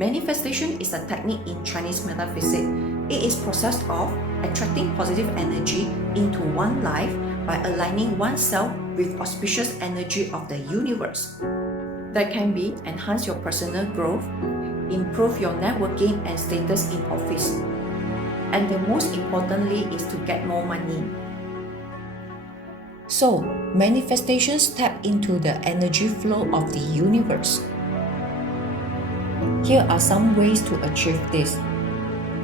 Manifestation is a technique in Chinese metaphysics. It is process of attracting positive energy into one's life by aligning oneself with auspicious energy of the universe. That can be enhance your personal growth, improve your networking and status in office, and the most importantly is to get more money. So, manifestations tap into the energy flow of the universe. Here are some ways to achieve this.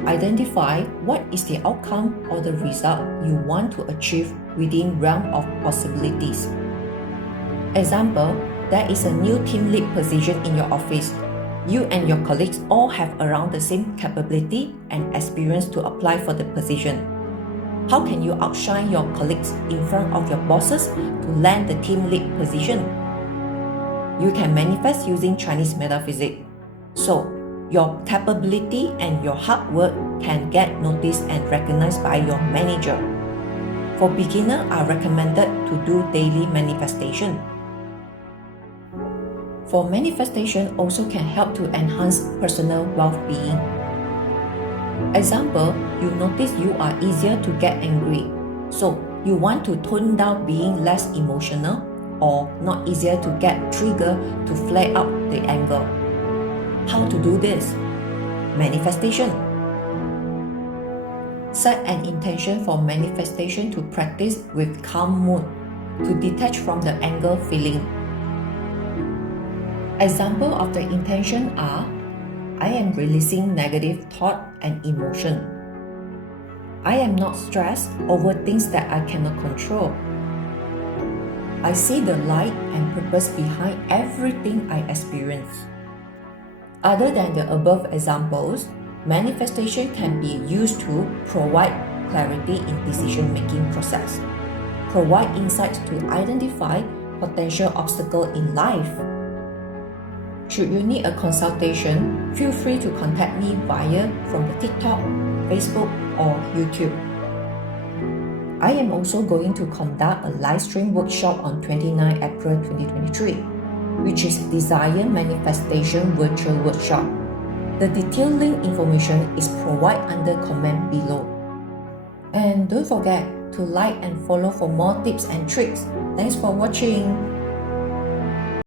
Identify what is the outcome or the result you want to achieve within realm of possibilities. Example, there is a new team lead position in your office. You and your colleagues all have around the same capability and experience to apply for the position. How can you outshine your colleagues in front of your bosses to land the team lead position? You can manifest using Chinese metaphysics. So, your capability and your hard work can get noticed and recognized by your manager. For beginners, are recommended to do daily manifestation. For manifestation also can help to enhance personal well-being. Example, you notice you are easier to get angry, so you want to tone down being less emotional or not easier to get triggered to flare up the anger. How to do this? Manifestation. Set an intention for manifestation to practice with calm mood, to detach from the anger feeling. Example of the intention are, I am releasing negative thought and emotion. I am not stressed over things that I cannot control. I see the light and purpose behind everything I experience. Other than the above examples, manifestation can be used to provide clarity in decision-making process, provide insights to identify potential obstacles in life. Should you need a consultation, feel free to contact me via from the TikTok, Facebook, or YouTube. I am also going to conduct a live stream workshop on 29 April 2023, which is Desire Manifestation Virtual Workshop. The detailed link information is provided under comment below. And don't forget to like and follow for more tips and tricks. Thanks for watching.